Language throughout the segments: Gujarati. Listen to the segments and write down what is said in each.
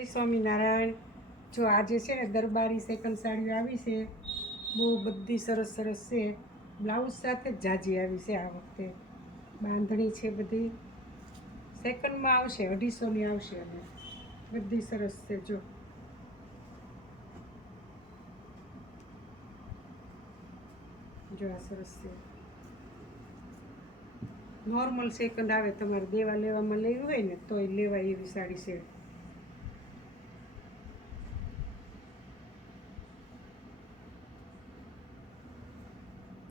જય સ્વામિનારાયણ. જો આજે છે ને દરબારી સેકન્ડ સાડીઓ આવી છે, બહુ બધી સરસ સરસ છે. બ્લાઉઝ સાથે જ જાજી આવી છે આ વખતે. બાંધણી છે બધી સેકન્ડમાં આવશે, 250ની આવશે. અને બધી સરસ છે. જો આ સરસ છે. નોર્મલ સેકન્ડ આવે, તમારે દેવા લેવામાં લેવી હોય ને તોય લેવાય એવી સાડી છે.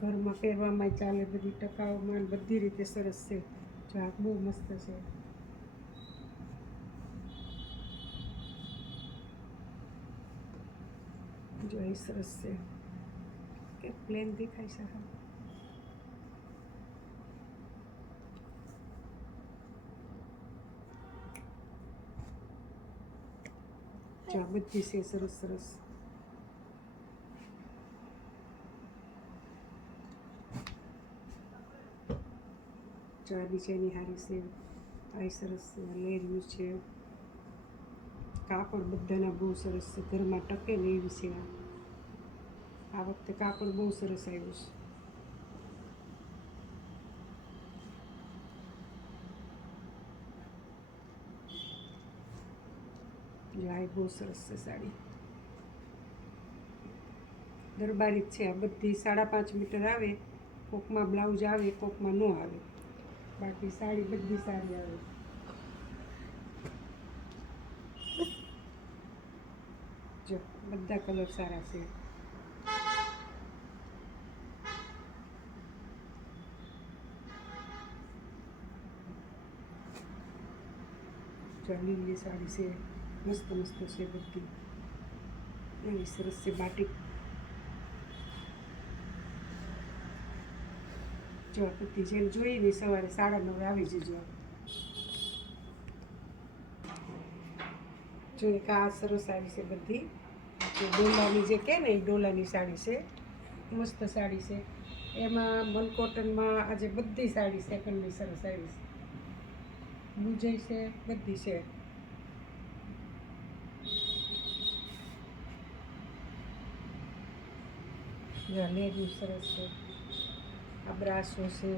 ઘરમાં પહેરવામાં ચાલે, બધી ટકાઉમાં બધી રીતે સરસ છે. જો આ બહુ મસ્ત છે. જો એ સરસ છે કે પ્લેન દેખાય છે. હા, જો આ બધી છે સરસ સરસ. જો આ નીચેની હારી છે, આ સરસ છે. લેરિયું છે, કાપડ બધાના બહુ સરસ છે, ઘરમાં ટકે ને એવી છે. આ વખતે કાપડ બહુ સરસ આવ્યું છે. જો આ બહુ સરસ છે સાડી. દરબારી જ છે આ બધી. 5.5 મીટર આવે, કોકમાં બ્લાઉઝ આવે, કોકમાં ન આવે, બાકી સાડી બધી સારી આવે. જો બધા કલર સારા છે. જો લીલી સાડી છે, મસ્ત મસ્ત છે બધી. એવી સરસ છે બાટિક. જો આ બધી જેમ જોઈને સવારે 9:30 આવી જજો. જો એક આ સરસ સાડી છે બધી. જે ડોલાની જે કહે ને એ ડોલાની સાડી છે, મસ્ત સાડી છે. એમાં મલ કોટનમાં આજે બધી સાડી સેકન્ડની સરસ આવી છે. મુજઈ છે, બધી છે. લેરિયું સરસ છે. આ બ્રાસો છે.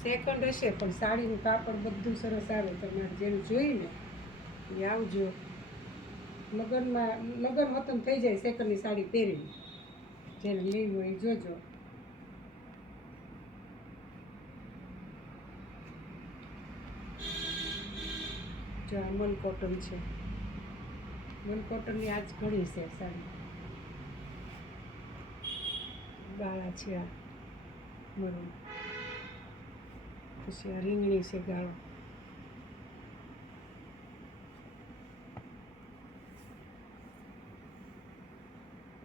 સેકન્ડ હશે પણ સાડીનું કાપડ બધું સરસ આવે. તમારે જેનું જોઈને એ આવજો. લગ્ન વતન થઈ જાય સેકન્ડની સાડી પહેરીને. જેને લેવી હોય એ જોજો. જો આ મલ કોટન છે. મલ કોટનની આજ ઘણી છે સાડી. ગાળા છે આ મરૂન. પછી આ રીંગણી છે ગાળો.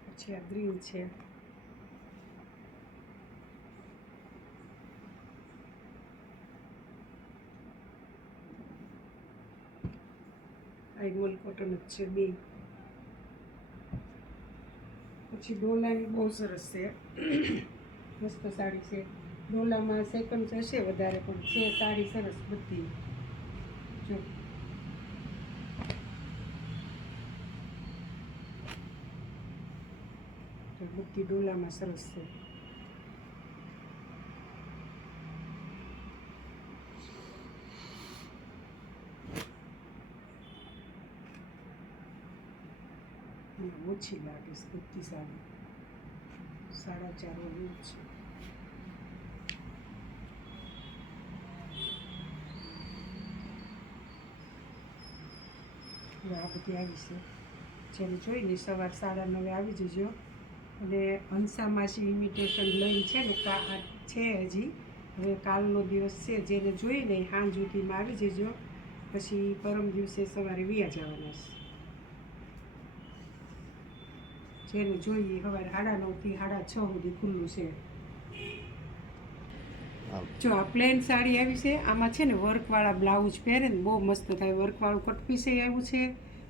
પછી આ ગ્રીન છે. આ મલ કોટન જ છે બે. પછી ડોલાની બહુ સરસ છે, મસ્ત સાડી છે. ડોલામાં સેકન્ડ હશે વધારે, પણ છે સાડી સરસ બધી. જો બધી ડોલામાં સરસ છે. ઓછી લાગે છે બધી સાડી. 4.5 વાળી છે. આ બધી આવી છે. જેને જોઈને સવાર 9:30 આવી જજો. અને હંસામાસી ઇમિટેશન લઈને છે ને છે હજી. હવે કાલનો દિવસ છે, જેને જોઈને સાંજ સુધીમાં આવી જજો. પછી પરમ દિવસે સવારે વિયા જવાના છે. જેને જોઈએ સવારે 9:30થી 6:30 સુધી ખુલ્લું છે. જો આ પ્લેન સાડી આવી છે, આમાં છે ને વર્કવાળા બ્લાઉઝ પહેરે ને બહુ મસ્ત થાય. વર્કવાળું કટપીસે આવ્યું છે.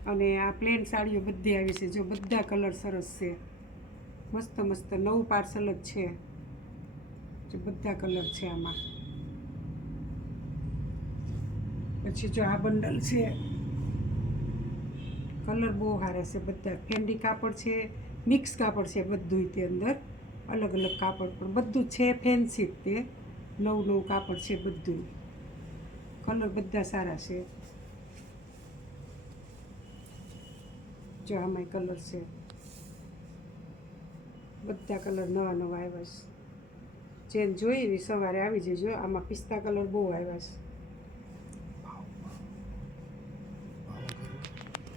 અને આ પ્લેન સાડીઓ બધી આવી છે. જો બધા કલર સરસ છે, મસ્ત મસ્ત. નવું પાર્સલ જ છે. જો બધા કલર છે આમાં. પછી જો આ બંડલ છે, કલર બહુ સારા છે બધા. ફેન્ડી કાપડ છે, મિક્સ કાપડ છે બધુંય તે અંદર, અલગ અલગ કાપડ પણ બધું છે ફેન્સી જ તે. નવું કાપડ છે બધું. કલર બધા સારા છે. જો આમાંય કલર છે, બધા કલર નવા આવ્યા છે. જેને જોઈએ એવી સવારે આવી જજો. આમાં પિસ્તા કલર બહુ આવ્યા છે.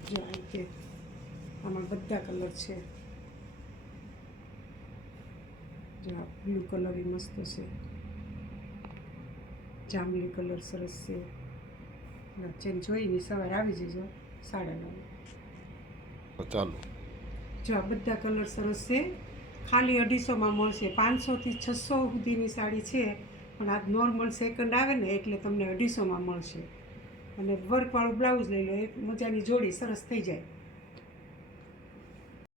જો આ રીતે આમાં બધા કલર છે. જો આ બ્લુ કલર એ મસ્ત છે, જાંબલી કલર સરસ છે. જેને જોઈને સવારે આવી જજો 9:30. ચાલો. જો આ બધા કલર સરસ છે. ખાલી 250માં મળશે. 500થી 600 સુધીની સાડી છે, પણ આ નોર્મલ સેકન્ડ આવે ને એટલે તમને 250માં મળશે. અને વર્કવાળું બ્લાઉઝ લઈ લો, એક મજાની જોડી સરસ થઈ જાય.